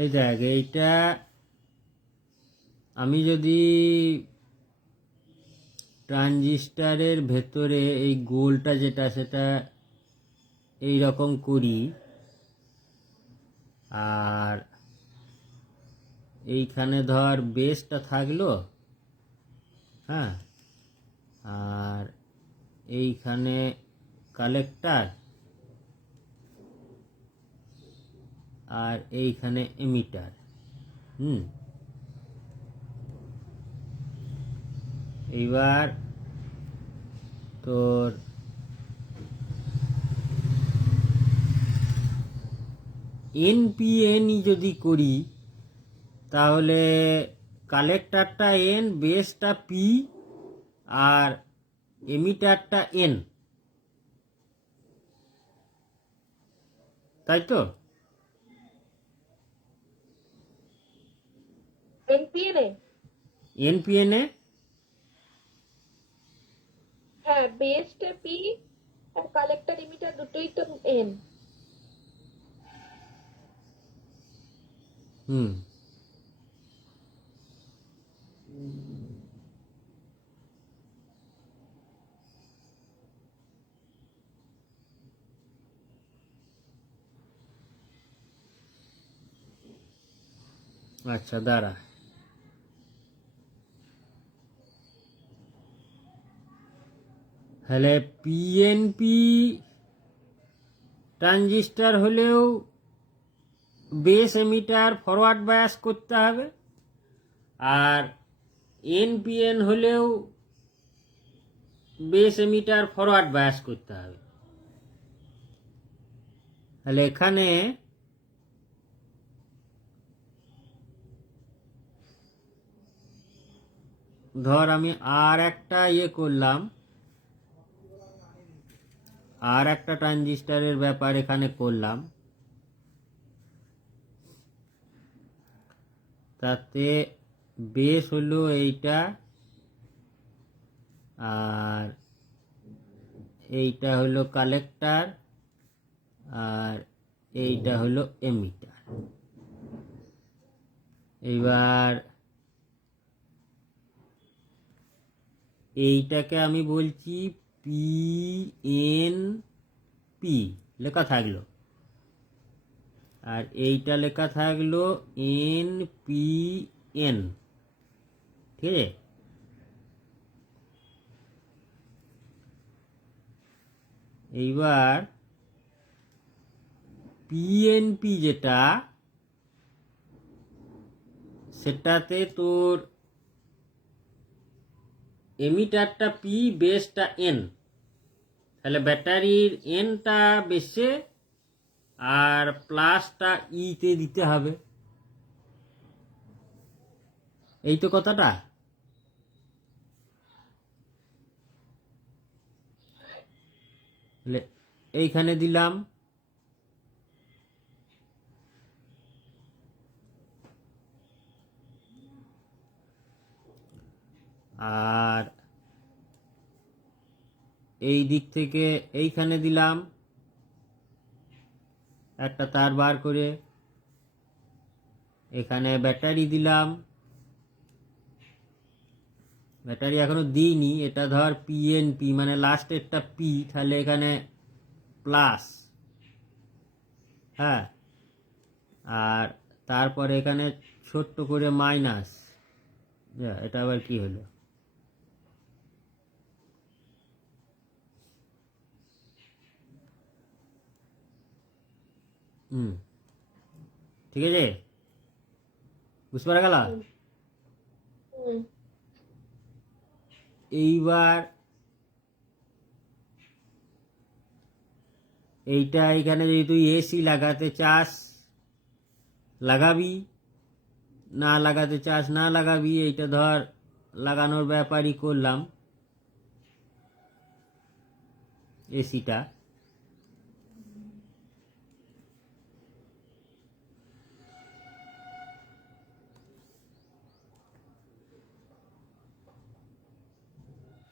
এই দেখ, এইটা আমি যদি ট্রানজিস্টারের ভেতরে এই গোলটা যেটা সেটা এই রকম করি, আর এইখানে ধর বেসটা থাকলো, হ্যাঁ, আর এইখানে কালেক্টার, আর এইখানে এমিটার। এইবার তোর এনপিএন যদি করি তাহলে কালেক্টারটা এন, বেসটা পি, আর এমিটারটা এন, তাই তো? এনপিএনে হ্যাঁ, বেসটা পি আর কালেক্টর ইমিটার দুটোই তো এন। হুম আচ্ছা, দাঁড়া। তাহলে পিএনপি ট্রানজিস্টার হলেও বেস এমিটার ফরওয়ার্ড বায়াস করতে হবে, আর এনপিএন হলেও বেস এমিটার ফরওয়ার্ড বায়াস করতে হবে। তাহলে এখানে ধর আমি আর একটা করলাম, আর একটা ট্রানজিস্টারের ব্যাপার এখানে করলাম, তাতে বেস হলো এইটা, আর এইটা হলো কালেক্টার, আর এইটা হলো এমিটার। এবার এইটাকে আমি বলছি পি এন পি লেখা থাকলো, আর এইটা লেখা থাকলো এন পি এন, ঠিক আছে? এইবার পিএনপি যেটা, সেটাতে তোর এমিটারটা পি, বেসটা এন, তাহলে ব্যাটারির এনটা বেসে আর প্লাসটা ইতে দিতে হবে, এই তো কথাটা। তাহলে এইখানে দিলাম, আর এই দিক থেকে এইখানে দিলাম একটা তার বার করে, এখানে ব্যাটারি দিলাম, ব্যাটারি এখনো দিইনি, এটা ধর পিএনপি মানে লাস্টেরটা পি, তাহলে এখানে প্লাস, হ্যাঁ, আর তারপরে এখানে ছোট্ট করে মাইনাস। এটা আবার কি হলো? ঠিক আছে, বুঝতে পারা গেল? এইবার এইটা এখানে যদি তুই এসি লাগাতে চাস লাগাবি, না লাগাতে চাস না লাগাবি, এইটা ধর লাগানোর ব্যাপারই করলাম এসিটা।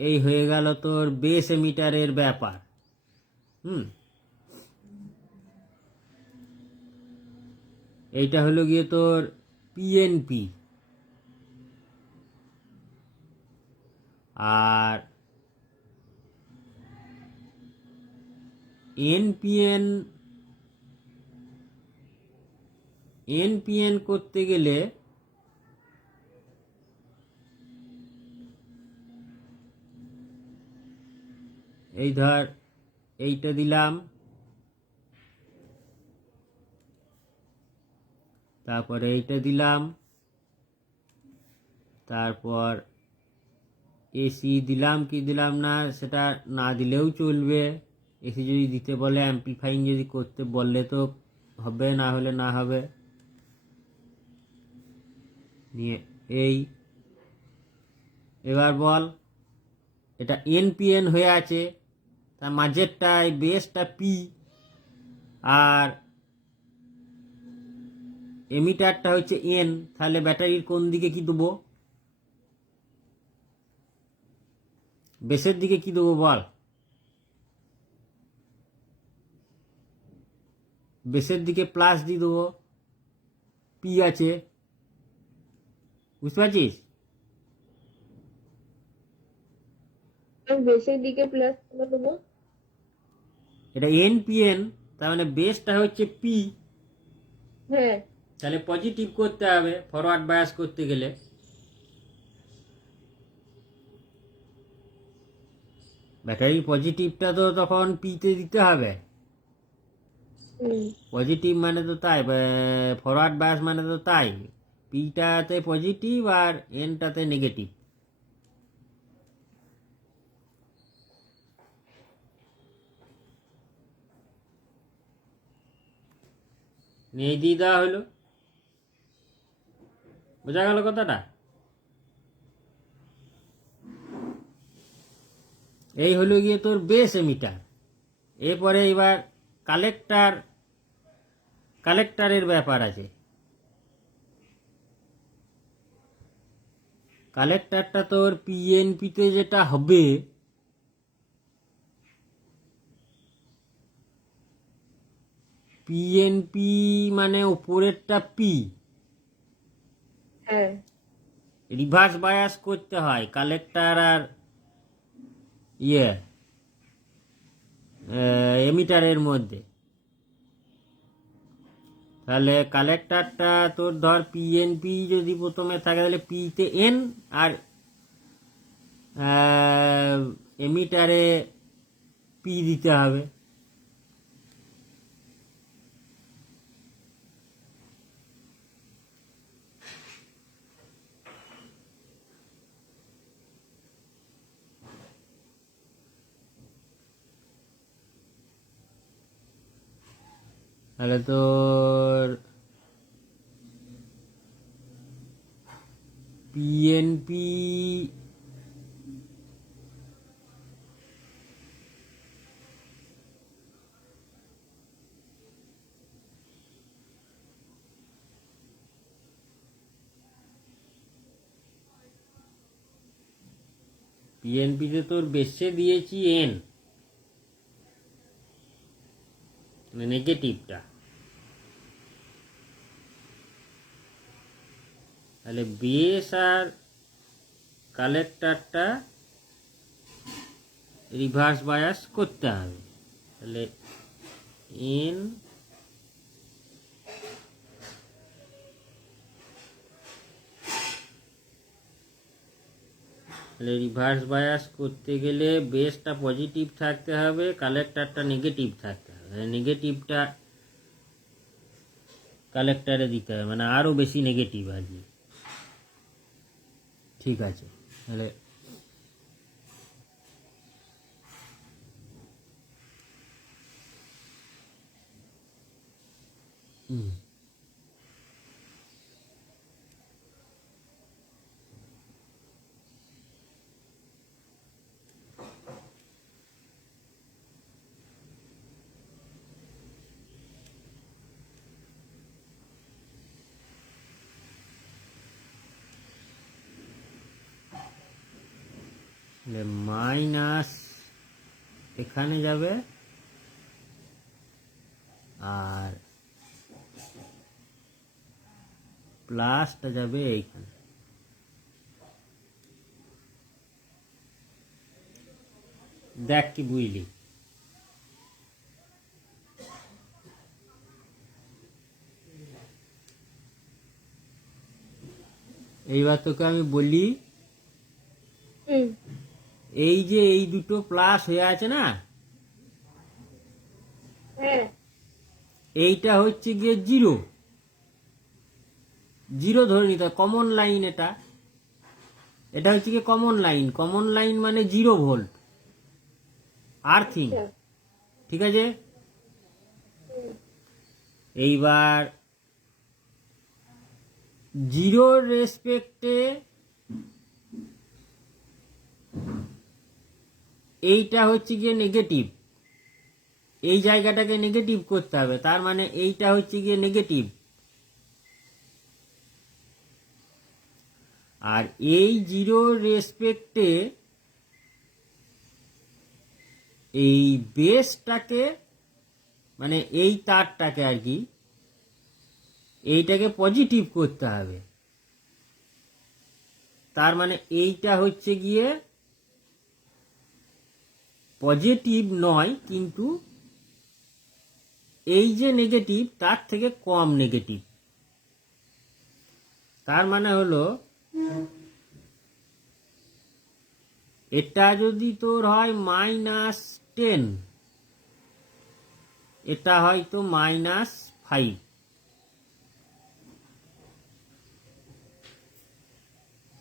এই হয়ে গেল তোর বেস এমিটারের ব্যাপার। এইটা হলো গিয়ে তোর পিএনপি। আর এনপিএন এনপিএন করতে গেলে এই ধর এইটা দিলাম, তারপরে এইটা দিলাম, তারপর এসি দিলাম কি দিলাম না সেটা না দিলেও চলবে। এসি যদি দিতে বলে, অ্যাম্পলিফাইং যদি করতে বললে তো হবে, না হলে না হবে। নিয়ে এই এবার বল, এটা এনপিএন হয়ে আছে, তার মাঝেরটায় বেসটা পি, আর এমিটারটা হচ্ছে এন। তাহলে ব্যাটারির কোন দিকে কি দেবো? বেসের দিকে কি দেবো বল? বেসের দিকে প্লাস দিয়ে দেবো, পি আছে, বুঝতে পারছিস? বেসের দিকে প্লাস দেবো। এটা এনপিএন, তার মানে বেসটা হচ্ছে পি, হ্যাঁ, তাহলে পজিটিভ করতে হবে ফরওয়ার্ড বায়াস করতে গেলে। ব্যাটারির পজিটিভটা তো তখন পিতে দিতে হবে। পজিটিভ মানে তো তাই, ফরওয়ার্ড বায়াস মানে তো তাই, পিটাতে পজিটিভ আর এনটাতে নেগেটিভ। এই দিয়ে দেওয়া হলো, বোঝা গেল কথাটা? এই হলো গিয়ে তোর বেস এমিটার। এরপরে এবার কালেক্টারের ব্যাপার আছে। কালেক্টারটা তোর পিএনপিতে যেটা হবে, পিএনপি মানে উপরেরটা পি, হ্যাঁ, রিভার্স বায়াস করতে হয় কালেক্টার আর এমিটারের মধ্যে। তাহলে কালেক্টারটা তোর ধর পিএনপি যদি প্রথমে থাকে তাহলে পিতে এন, আর এমিটারে পি দিতে হবে। তাহলে তোর পিএনপি পিএনপিতে তোর বেসে দিয়েছি এন, নেগেটিভটা। তাহলে বেস আর কালেক্টারটা রিভার্স বায়াস করতে হবে। তাহলে এন তাহলে রিভার্স বায়াস করতে গেলে বেসটা পজিটিভ থাকতে হবে, কালেক্টারটা নেগেটিভ থাকতে হবে। নেগেটিভটা কালেক্টারে দিতে হবে, মানে আরও বেশি নেগেটিভ আর কি। ঠিক আছে, তাহলে মাইনাস এখানে যাবে, আর প্লাসটা যাবে এইখানে। দেখ কি বুঝলি? এইবার তোকে আমি বলি, হুম। এই যে এই দুটো প্লাস হয়ে আছে না, হ্যাঁ। এইটা হচ্ছে গিয়ে জিরো। জিরো ধরে নিতে কমন লাইন, এটা এটা হচ্ছে গিয়ে কমন লাইন। কমন লাইন মানে 0 ভোল্ট আর্থিং। আচ্ছা। ঠিক আছে, হুম। এইবার জিরোর রেসপেক্টে এইটা হচ্ছে গিয়ে নেগেটিভ। এই জায়গাটাকে নেগেটিভ করতে হবে, তার মানে এইটা হচ্ছে গিয়ে নেগেটিভ। আর এই জিরোর রেসপেক্টে এই বেসটাকে, মানে এই তারটাকে আর কি, এইটাকে পজিটিভ করতে হবে। তার মানে এইটা হচ্ছে গিয়ে পজিটিভ নয়, কিন্তু এই যে নেগেটিভ তার থেকে কম নেগেটিভ। তার মানে হলো এটা যদি তোর হয় -10, এটা হয়তো -5।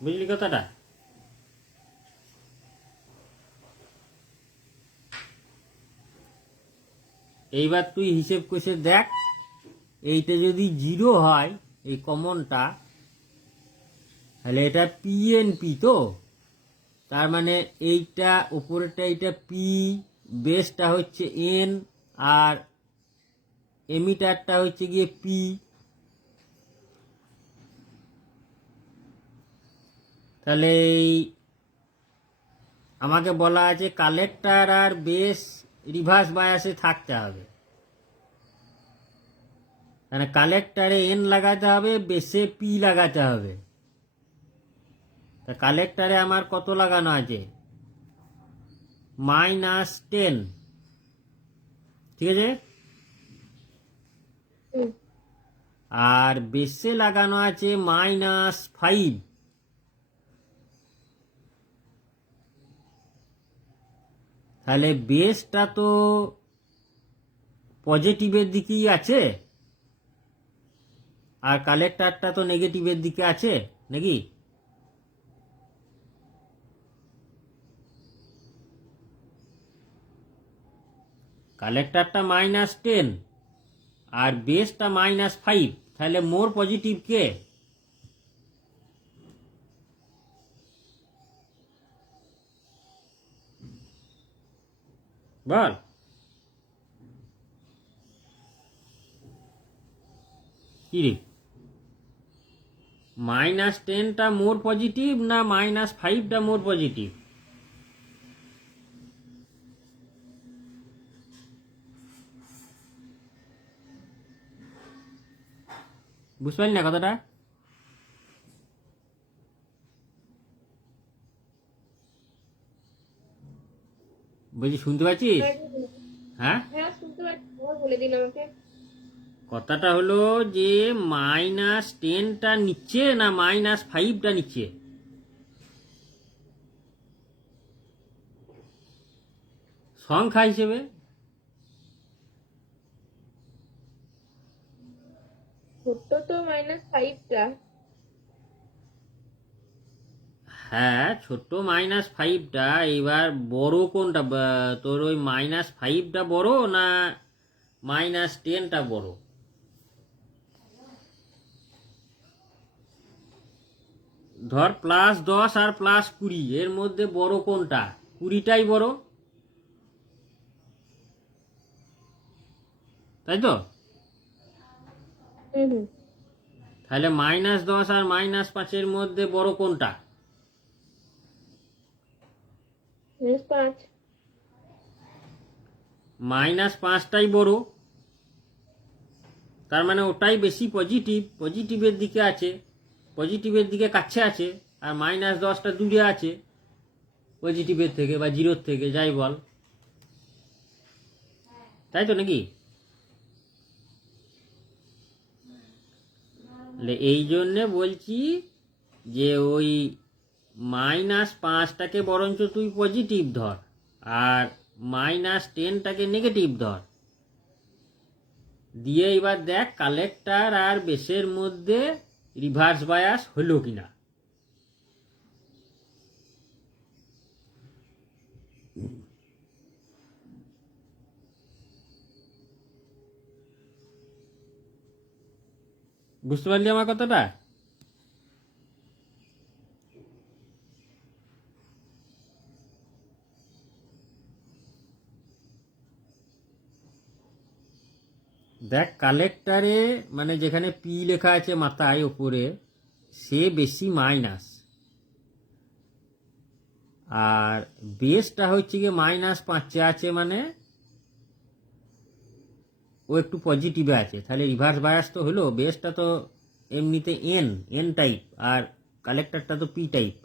বুঝলি কথাটা? এইবার তুই হিসেব কষে দেখ, এইটা যদি 0 হয়, এই কমনটা, তাহলে এটা পিএনপি তো। তার মানে এইটা উপরেটা এইটা পি, বেসটা হচ্ছে এন, আর এমিটারটা হচ্ছে গিয়ে পি। তাহলে এই আমাকে বলা আছে কালেক্টর আর বেস রিভার্স বায়াসে থাকতে হবে। মানে কালেক্টরে এন লাগাতে হবে, বেসে পি লাগাতে হবে। তা কালেক্টরে আমার কত লাগানো আছে? -10। ঠিক আছে, হুম। আর বেসে লাগানো আছে -5। তাহলে বেসটা তো পজিটিভের দিকেই আছে, আর কালেক্টরটা তো নেগেটিভের দিকে আছে নাকি? কালেক্টরটা -10 আর বেসটা -5, তাহলে মোর পজিটিভ কে? বল। কি রে, -10টা মোর পজিটিভ না -5টা মোর পজিটিভ? বুঝতে পারলি না কথাটা? বলছি শুনতে পাচ্ছিস? হ্যাঁ, হ্যাঁ, হ্যাঁ, শুনতে পাচ্ছি, আবার বলে দিন আমাকে। কথাটা হলো যে -10টা নিচ্ছে না -5টা নিচ্ছে? সংখ্যা হিসেবে। ছোট্ট তো -5টা। হ্যাঁ, ছোট -5টা। এবার বড় কোনটা? তোর ওই -5টা বড় না -10টা বড়? ধর +10 আর +20 এর মধ্যে বড় কোনটা? 20টাই বড়, তাই তো? হুম, হুম। তাহলে -10 আর -5 মধ্যে বড় কোনটা? -5। -5টাই বড়। তার মানে ওটাই বেশি পজিটিভ, পজিটিভের দিকে আছে, পজিটিভের দিকে কাছে আছে, আর -10টা দূরে আছে পজিটিভের থেকে বা জিরোর থেকে, যাই বল, তাই তো নাকি? এই জন্যে বলছি যে ওই -5টাকে বরঞ্চ তুই পজিটিভ ধর, আর -10টাকে নেগেটিভ ধর, দিয়ে এবার দেখ কালেক্টর আর বেসের মধ্যে রিভার্স বায়াস হলো কিনা। বুঝতে পারলি আমার কথাটা? দেখ কালেক্টরে মানে যেখানে পি লেখা আছে মাথায় ওপরে, সে বেশি মাইনাস, আর বেসটা হচ্ছে গিয়ে -5 আছে, মানে ও একটু পজিটিভে আছে, তাহলে রিভার্স বায়াস তো হলো। বেসটা তো এমনিতে এন এন টাইপ, আর কালেক্টরটা তো পি টাইপ,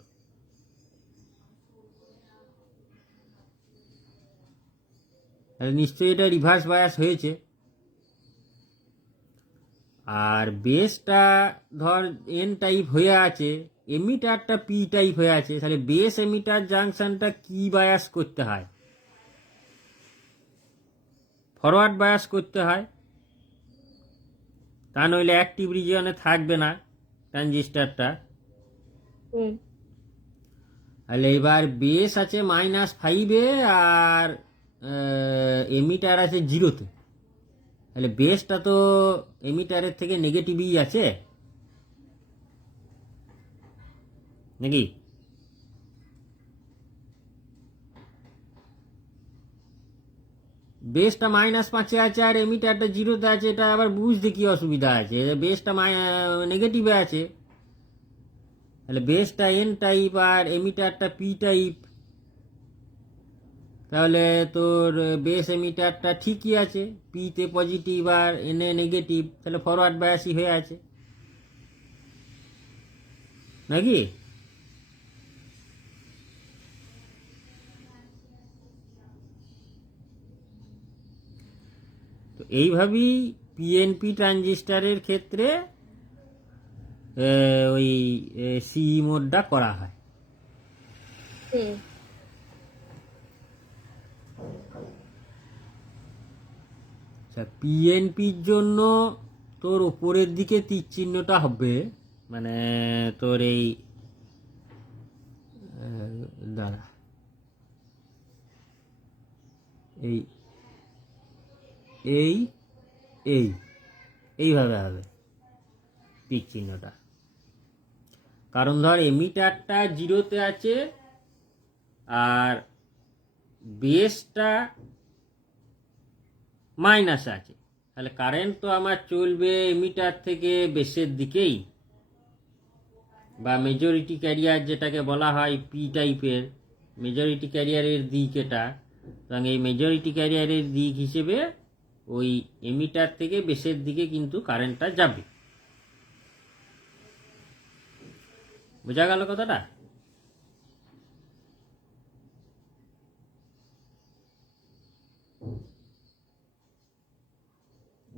তাহলে নিশ্চয়ই এটা রিভার্স বায়াস হয়েছে। আর বেসটা ধর এন টাইপ হয়ে আছে, এমিটারটা পি টাইপ হয়ে আছে, তাহলে বেস এমিটার জাংশনটা কি বায়াস করতে হয়? ফরওয়ার্ড বায়াস করতে হয়, তা নইলে অ্যাক্টিভ রিজিয়নে থাকবে না ট্রানজিস্টারটা। তাহলে এবার বেস আছে -5-এ আর এমিটার আছে 0-তে, তাহলে বেসটা তো এমিটারের থেকে নেগেটিভই আছে নাকি? বেসটা -5-এ আছে আর এমিটারটা 0-তে আছে, এটা আবার বুঝতে কি অসুবিধা আছে? বেসটা নেগেটিভে আছে, তাহলে বেসটা এন টাইপ আর এমিটারটা পি টাইপ, তাহলে তোর বেস এমিটারটা ঠিকই আছে, পিতে পজিটিভ আর এনে নেগেটিভ, তাহলে ফরওয়ার্ড বায়াসই হয়ে আছে নাকি? তো এইভাবেই পিএনপি ট্রানজিস্টারের ক্ষেত্রে ওই সি মোডটা করা হয়। আচ্ছা, পিএনপির জন্য তোর ওপরের দিকে তীর চিহ্নটা হবে, মানে তোর এই দাঁড়া, এই এই এই এইভাবে হবে তীর চিহ্নটা, কারণ ধর এমিটারটা 0-তে আছে আর বেসটা মাইনাসে আছে, তাহলে কারেন্ট তো আমার চলবে এমিটার থেকে বেসের দিকেই, বা মেজরিটি ক্যারিয়ার যেটাকে বলা হয় পি টাইপের, মেজরিটি ক্যারিয়ারের দিক এটা, এবং এই মেজরিটি ক্যারিয়ারের দিক হিসেবে ওই এমিটার থেকে বেসের দিকে কিন্তু কারেন্টটা যাবে। বোঝা গেল কথাটা?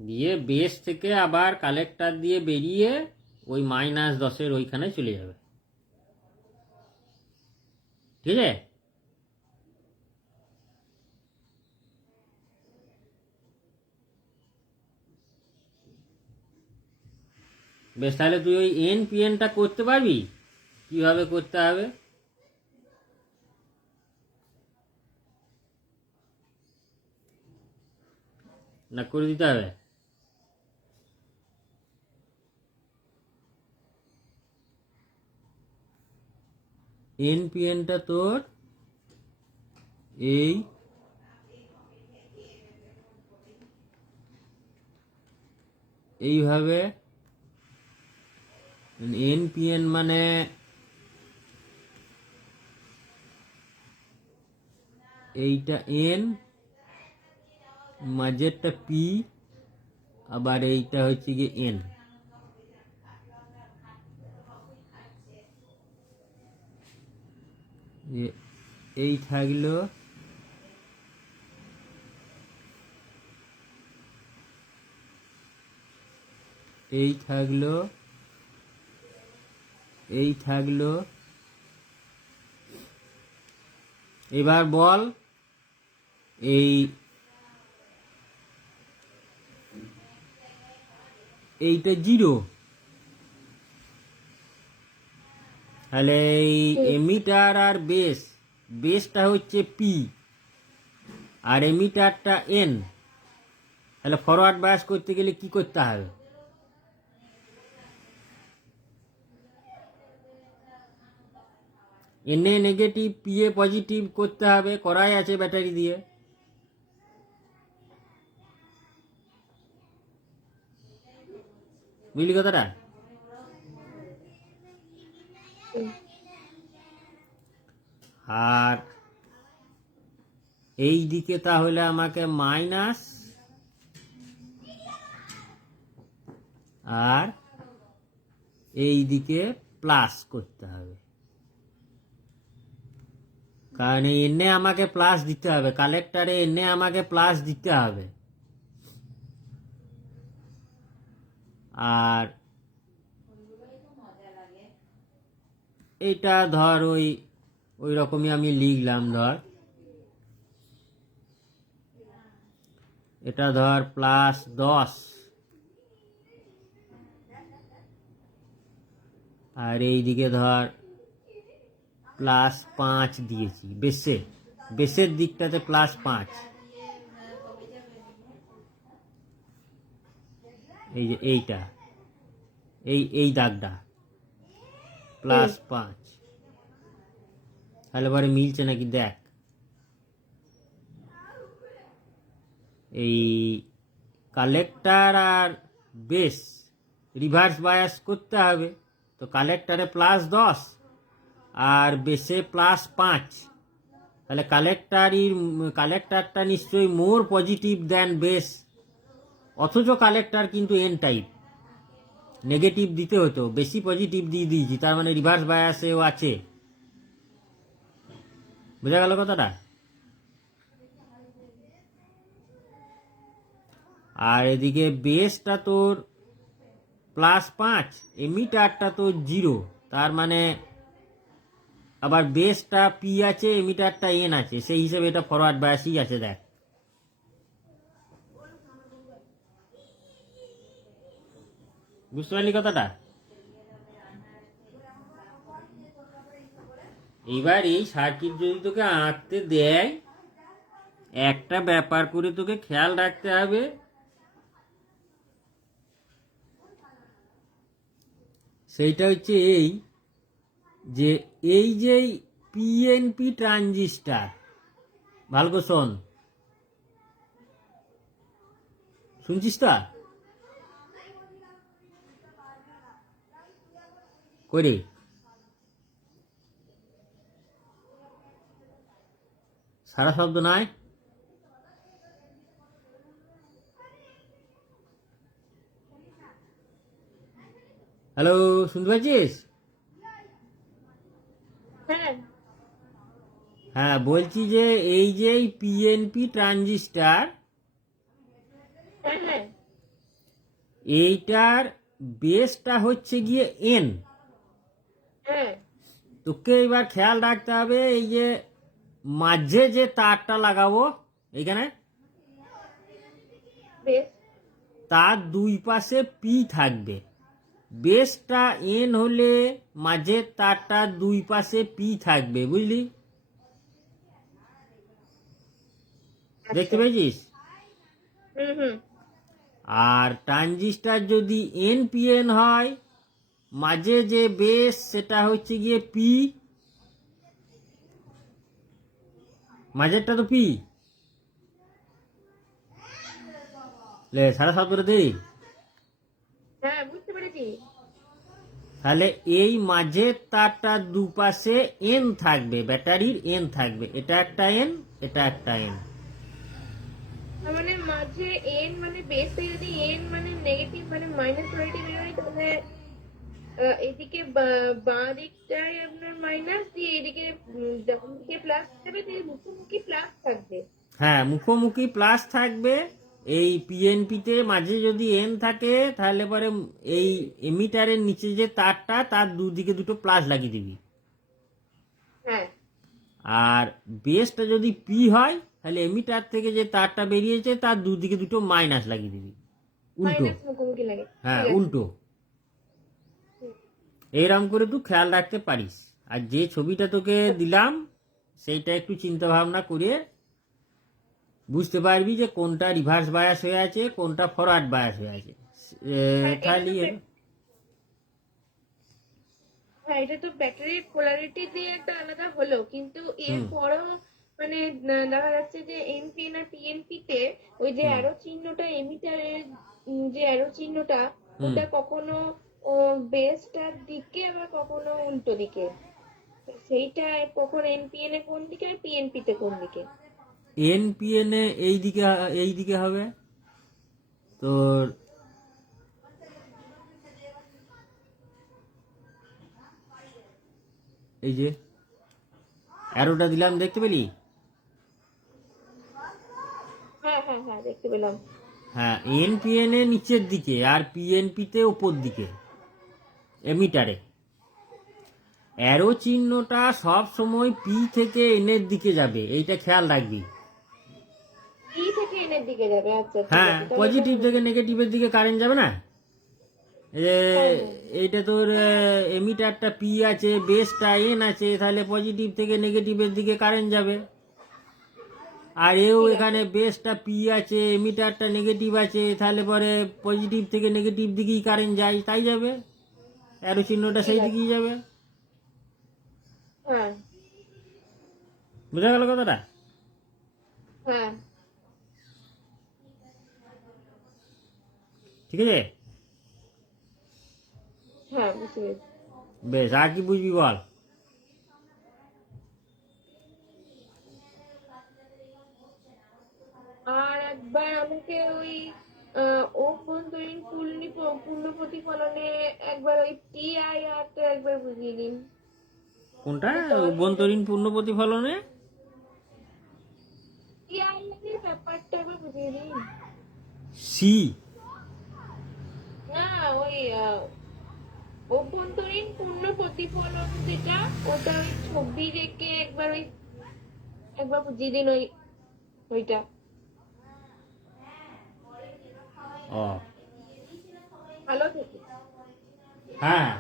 দিয়ে বেস থেকে আবার কালেক্টর দিয়ে বেরিয়ে ওই -10-এর ওইখানে চলে যাবে, ঠিক আছে? বেশ, তাহলে তুই ওই এন পিএনটা করতে পারবি? কিভাবে করতে হবে না করে দিতে হবে? এন পিএনটা তোর এই এইভাবে, এন পিএন মানে এইটা এন, মাঝেরটা পি আবার এইটা হচ্ছে গিয়ে এন। এই থাকলো, এই থাকলো, এই থাকলো। এবার বল এইটা জিরো, তাহলে এই এমিটার আর বেসটা হচ্ছে পি আর এমিটারটা এন। তাহলে ফরওয়ার্ড বায়াস করতে গেলে কি করতে হবে? N A negative, P A positive করতে হবে, করাই আছে ব্যাটারি দিয়ে। বুঝলি কথাটা? আর এই দিকে তাহলে আমাকে মাইনাস আর এই দিকে প্লাস করতে হবে, কারণ এনে আমাকে প্লাস দিতে হবে, কালেক্টরে এনে আমাকে প্লাস দিতে হবে। আর এইটা ধর ওই রকমই আমি লিখলাম, ধর এটা ধর +10 আর এইদিকে ধর +5 দিয়েছি। বেসের দিকটাতে +5, এই যে এইটা, এই দাগটা +5। তাহলে পরে মিলছে নাকি দেখ। এই কালেক্টর আর বেস রিভার্স বায়াস করতে হবে, তো কালেক্টরে +10 আর বেসে +5, তাহলে কালেক্টরটা নিশ্চয়ই মোর পজিটিভ দেন বেস, অথচ কালেক্টর কিন্তু এন টাইপ, নেগেটিভ দিতে হতো, বেশি পজিটিভ দিয়ে দিয়েছি, তার মানে রিভার্স বায়াসেও আছে। বোঝা গেল কথাটা? আর এদিকে বেসটা তোর +5, এমিটারটা তোর 0, তার মানে আবার বেসটা পি আছে, এমিটারটা এন আছে, সেই হিসেবে এটা ফরওয়ার্ড বায়াসই আছে। দেখ, বুঝতে পারলি কথাটা? এইবার এই সার্কিট যদি তোকে আঁকতে দেয়, একটা ব্যাপার করে তোকে খেয়াল রাখতে হবে, সেইটা হচ্ছে এই যে পিএনপি ট্রানজিস্টার, ভালো করে শোন, শুনছিস তো? করে সারা শব্দ নাই। হ্যালো, শুনতে পাচ্ছিস? হ্যাঁ, বলছি যে এই যে পিএনপি ট্রানজিস্টার, এইটার বেসটা হচ্ছে গিয়ে এন। তোকে এবার খেয়াল রাখতে হবে, এই যে মাঝে যে তারটা লাগাবো এইখানে, তার দুই পাশে পি থাকবে। বেসটা এন হলে মাঝের তারটা দুই পাশে পি থাকবে, বুঝলি? দেখতে পেয়েছিস? আর ট্রানজিস্টার যদি এনপিএন হয়, মাঝে যে বেস সেটা হচ্ছে গিয়ে পি, মাঝেরটা তো পি। সারা শব্দটা দিই, তাহলে এই মাঝের তারটা দুপাশে এন থাকবে, ব্যাটারির এন থাকবে, এটা একটা এন, এটা একটা এন। মানে মাঝে এন মানে বেসে যদি এন মানে নেগেটিভ মানে মাইনাস পোলারিটি বেরোয়, তাহলে এদিকে বাঁ দিকটায় আপনার মাইনাস দিয়ে এদিকে ডান দিকে প্লাস যাবে, দিয়ে মুখোমুখি প্লাস থাকবে। হ্যাঁ, মুখোমুখি প্লাস থাকবে। এই পিএনপিতে মাঝে যদি এন থাকে তাহলে পরে এই এমিটারের নিচে যে তারটা তার দুদিকে দুটো প্লাস লাগিয়ে দিবি। হ্যাঁ আর বেসটা যদি পি হয় তাহলে এমিটার থেকে যে তারটা বেরিয়েছে তার দুদিকে দুটো মাইনাস লাগিয়ে দিবি, উল্টো। মাইনাস মুখোমুখি লাগে, হ্যাঁ, ঠিক আছে। উল্টো। এইরকম করে তুই খেয়াল রাখতে পারিস। আর যে ছবিটা তোকে দিলাম সেইটা একটু চিন্তা ভাবনা করে বুঝতে পারবি যে কোনটা রিভার্স বায়াস হয়ে আছে, কোনটা ফরওয়ার্ড বায়াস হয়ে আছে। হ্যাঁ এটা তাহলে তো হ্যাঁ এটা তো ব্যাটারির পোলারিটি দিয়ে একটা আলাদা হলো, কিন্তু এরপরও মানে দেখা যাচ্ছে যে এনপিএন আর পিএনপি তে ওই যে অ্যারো চিহ্নটা এমিটারের, যে অ্যারো চিহ্নটা ওটা কখনো ও বেসটার দিকে আবার কখনো উল্টো দিকে, তো সেইটা কখন এনপিএন এ কোন দিকে আর পিএনপি তে কোন দিকে? এনপিএন এ এই দিকে হবে তোর। এই যে অ্যারোটা দিলাম, দেখতে পেলি? হ্যাঁ হ্যাঁ হ্যাঁ দেখতে পেলাম। হ্যাঁ, এনপিএন এ নিচের দিকে আর পিএনপি তে উপর দিকে এমিটারে। অ্যারো চিহ্নটা সব সময় পি থেকে এন এর দিকে যাবে, এইটা খেয়াল রাখবি। ই থেকে এন এর দিকে যাবে, আচ্ছা ঠিক হ্যাঁ, আছে, তাহলে পজিটিভ থেকে নেগেটিভের দিকে কারেন্ট যাবে না। হ্যাঁ এইটা তোর এমিটারটা পি আছে, বেসটা এন আছে, তাহলে পজিটিভ থেকে নেগেটিভের দিকে কারেন্ট যাবে। আর এও ঠিক আছে এখানে বেসটা পি আছে, এমিটারটা নেগেটিভ আছে, তাহলে পরে পজিটিভ থেকে নেগেটিভ দিকেই কারেন্ট যায়, তাই যাবে। অ্যারো চিহ্নটা ঠিক সেই আছে। দিকেই যাবে। হ্যাঁ বোঝা গেল কথাটা? হ্যাঁ ঠিক আছে, হ্যাঁ বুঝতে পেরেছি। বেশ। আর কি বুঝবি বল? আর একবার আমাকে ওই অভ্যন্তরীণ পূর্ণ প্রতিফলনে একবার ওই টিআইআর টা একবার বুঝিয়ে দিন। কোনটা? মানে টর্চ অভ্যন্তরীণ পূর্ণ প্রতিফলনে টিআইআর এর ব্যাপারটা একবার বুঝিয়ে দিন। সি। না ওই অভ্যন্তরীণ পূর্ণ প্রতিফলন যেটা, ওটা ওই ছবি রেখে একবার বুঝিয়ে দিন ওইটা। ও ভালো থেকে। হ্যাঁ,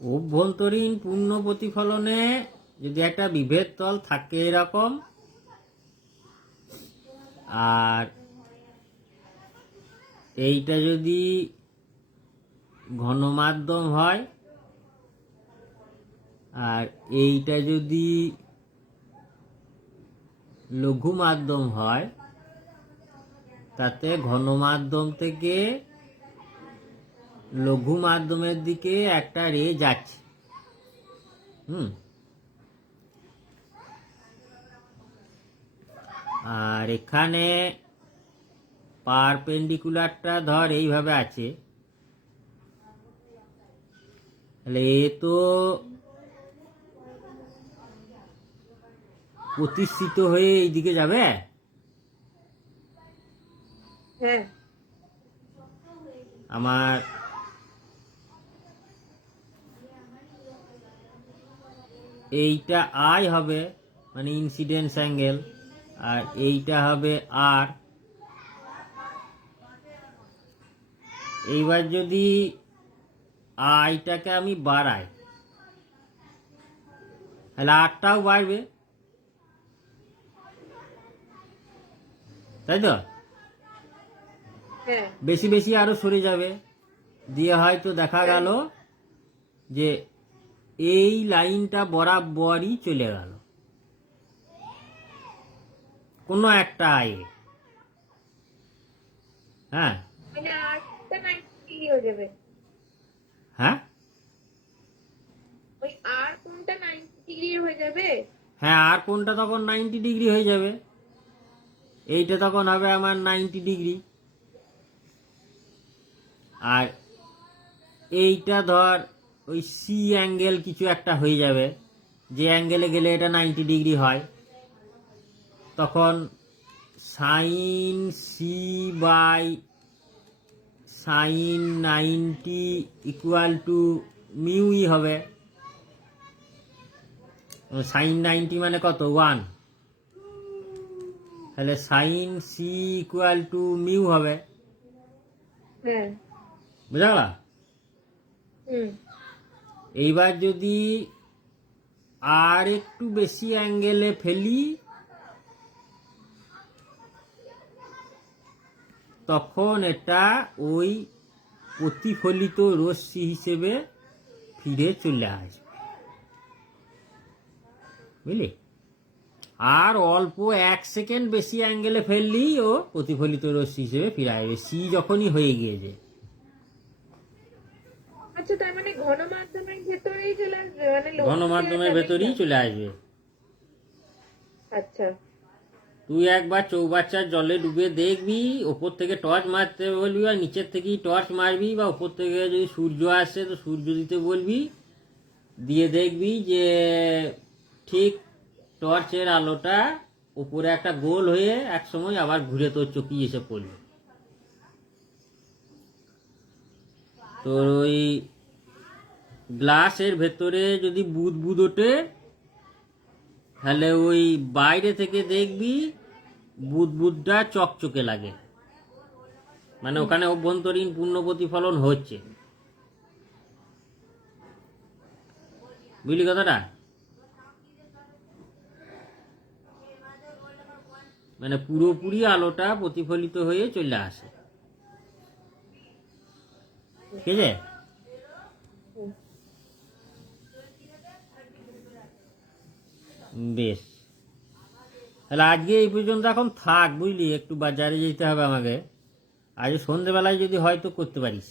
অভ্যন্তরীণ পূর্ণ প্রতিফলনে যদি একটা বিভেদ তল থাকে এরকম, আর এইটা যদি ঘন মাধ্যম হয়, আর এইটা যদি লঘু মাধ্যম হয়, তাতে ঘন মাধ্যম থেকে লঘু মাধ্যমের দিকে একটা রে যাচ্ছে। আর এখানে পারপেন্ডিকুলারটা ধর এইভাবে আছে, তাহলে এ তো প্রতিষ্ঠিত হয়ে এইদিকে যাবে। হ্যাঁ আমার এইটা আই হবে, মানে ইনসিডেন্স অ্যাঙ্গেল, আর এইটা হবে আর। এইবার যদি আইটাকে আমি বাড়াই তাহলে আরটাও বাড়বে, তাই তো? হ্যাঁ বেশি বেশি আরো সরে যাবে, দিয়ে হয়তো দেখা গেল যে এই লাইনটা বরাবরই চলে গেল কোনো একটা আয়ে। হ্যাঁ মানে আরটা 90 ডিগ্রি হয়ে যাবে, হ্যাঁ ওই আর কোনটা 90 ডিগ্রি হয়ে যাবে। হ্যাঁ, আর কোনটা তখন 90 ডিগ্রি হয়ে যাবে, এইটা তখন হবে আমার 90 ডিগ্রি। আর এইটা ধর ওই সি অ্যাঙ্গেল কিছু একটা হয়ে যাবে, যে অ্যাঙ্গেলে গেলে এটা 90 ডিগ্রি হয়, তখন sine C by sine 90 equal to mu হবে। সাইন 90 মানে কত? 1। তাহলে sine C equal to mu হবে। হ্যাঁ বুঝা গেল? হুম এইবার যদি আর একটু বেশি অ্যাঙ্গেলে ফেলি তখন এটা ওই প্রতিফলিত রশ্মি হিসেবে ফিরে চলে আসবে, বুঝলি? আর অল্প 1 সেকেন্ড বেশি অ্যাঙ্গেলে ফেললেই ও প্রতিফলিত রশ্মি হিসেবে ফিরে আসবে, সি যখনই হয়ে গিয়েছে। আচ্ছা, তার মানে ঘন মাধ্যমের ভেতরেই চলে আসবে, মানে ঘন মাধ্যমের ভেতরেই চলে আসবে। আচ্ছা তুই একবার চৌবাচ্চার জলে ডুবে দেখবি, ওপর থেকে টর্চ মারতে বলবি, বা নিচের থেকেই টর্চ মারবি, বা ওপর থেকে যদি সূর্য আসে তো সূর্য দিতে বলবি, দিয়ে দেখবি যে ঠিক টর্চের আলোটা উপরে একটা গোল হয়ে এক সময় আবার ঘুরে তোর চোখে এসে পড়বে। তোর ওই গ্লাসের ভেতরে যদি বুদবুদ ওঠে তাহলে ওই বাইরে থেকে দেখবি বুদবুদটা চকচকে লাগে, মানে ওখানে অভ্যন্তরীণ পূর্ণ প্রতিফলন হচ্ছে। বুঝলি কথাটা? মানে পুরোপুরি আলোটা প্রতিফলিত হয়ে চলে আসে, ঠিক আছে? বেশ, তাহলে আজকে এই পর্যন্ত এখন থাক, বুঝলি? একটু বাজারে যেতে হবে আমাকে, আজ সন্ধেবেলায় যদি হয়তো করতে পারিস।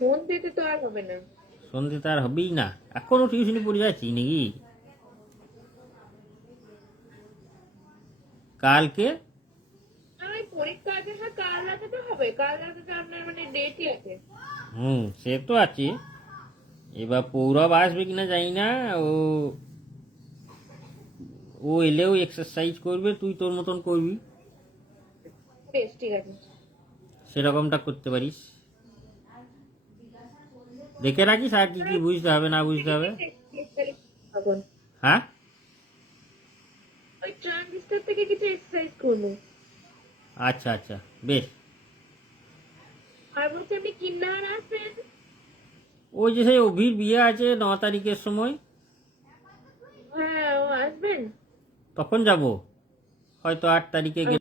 সন্ধ্যেতে তো আর হবে না। সন্ধে তো আর হবেই না, এখনো টিউশনি পড়ে যাচ্ছি নাকি? কালকে আমার পরীক্ষা আছে, হ্যাঁ কাল রাতে তো হবে, কাল রাতে তো আপনার মানে ডেটই আছে। সে তো আছে। এবার পৌরব আসবে কিনা জানি না, ও ও এলেও এক্সারসাইজ করবে, তুই তোর মতন করবি, বেশ ঠিক আছে। সেরকমটা করতে পারিস। দেখে রাখিস আর কি কি বুঝতে হবে না বুঝতে হবে। তখন হ্যাঁ, ওই ট্রানজিস্টার থেকে কিছু এক্সারসাইজ করবো। আচ্ছা আচ্ছা, বেশ। আর বলছি আপনি কিন্নার আসবেন? ওই যে সেই অভির বিয়ে আছে 9 তারিখের সময়, হ্যাঁ ও আসবেন। তখন যাব, হয়তো 8 তারিখে গেলে